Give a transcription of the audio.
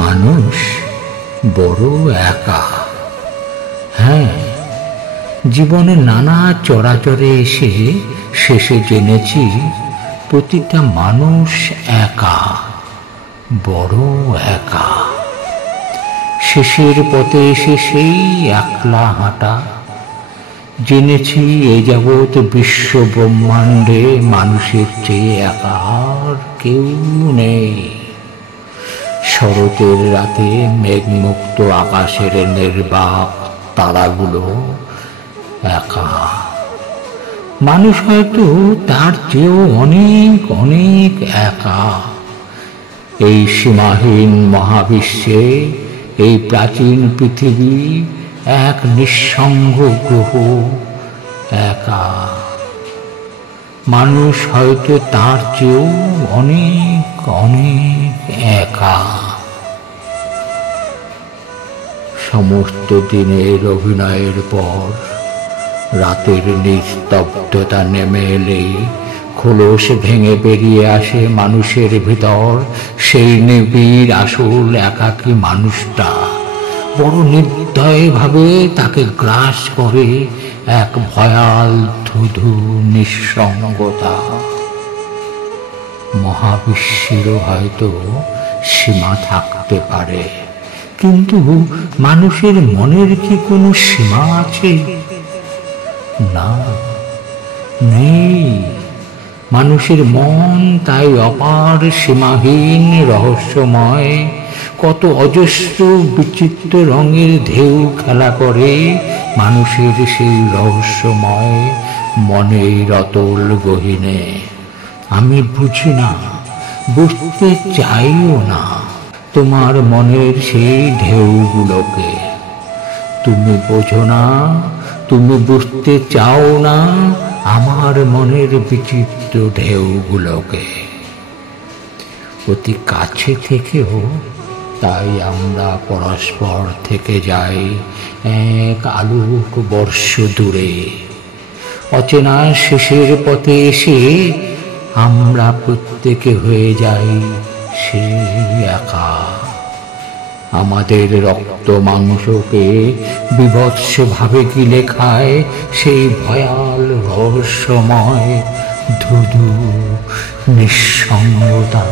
মানুষ বড় একা। হ্যাঁ, জীবনে নানা চরাচরে এসে শেষে জেনেছি প্রতিটা মানুষ একা, বড় একা। শেষের পথে এসে সেই একলা হাঁটা। জেনেছি এ যাবৎ বিশ্ব ব্রহ্মাণ্ডে মানুষের চেয়ে একা আর কেউ নেই। শরতের রাতে মেঘমুক্ত আকাশের নির্বাক তারাগুলো একা। মানুষ হয়তো তার চেয়েও অনেক অনেক একা। এই সীমাহীন মহাবিশ্বে, এই প্রাচীন পৃথিবী এক নিঃসঙ্গ গ্রহ, একা। মানুষ হয়তো তার চেয়েও অনেক অনেক একা। সমস্ত দিনের অভিনয়ের পর রাতের নিস্তব্ধতা নেমে এলেই খোলস ভেঙে বেরিয়ে আসে মানুষের ভিতর সেই নিবিড় আসল একাকী মানুষটা। বড় নির্দয় ভাবে তাকে গ্রাস করে এক ভয়াল ধুধু নিঃসঙ্গতা। মহাবিশ্বেরও হয়তো সীমা থাকতে পারে, কিন্তু মানুষের মনের কি কোনো সীমা আছে? না, নেই। মানুষের মন তাই অপার, সীমাহীন, রহস্যময়। কত অজস্র বিচিত্র রঙের ঢেউ খেলা করে মানুষের সেই রহস্যময় মনের অতল গহীনে। আমি বুঝি না, বুঝতে চাইও না তোমার মনের সেই ঢেউগুলোকে। তুমি বোঝো না, তুমি বুঝতে চাও না আমার মনের বিচিত্র ঢেউগুলোকে। অতি কাছে থেকেও তাই আমরা পরস্পর থেকে যাই এক আলোক বর্ষ দূরে। অচেনা শেষের পথে এসে আমরা প্রত্যেকে হয়ে যাই সেই একা। আমাদের রক্ত মাংসকে বিভৎসভাবে গিলে খায় সেই ভয়াল রহস্যময় ধুধু নিঃসঙ্গতা।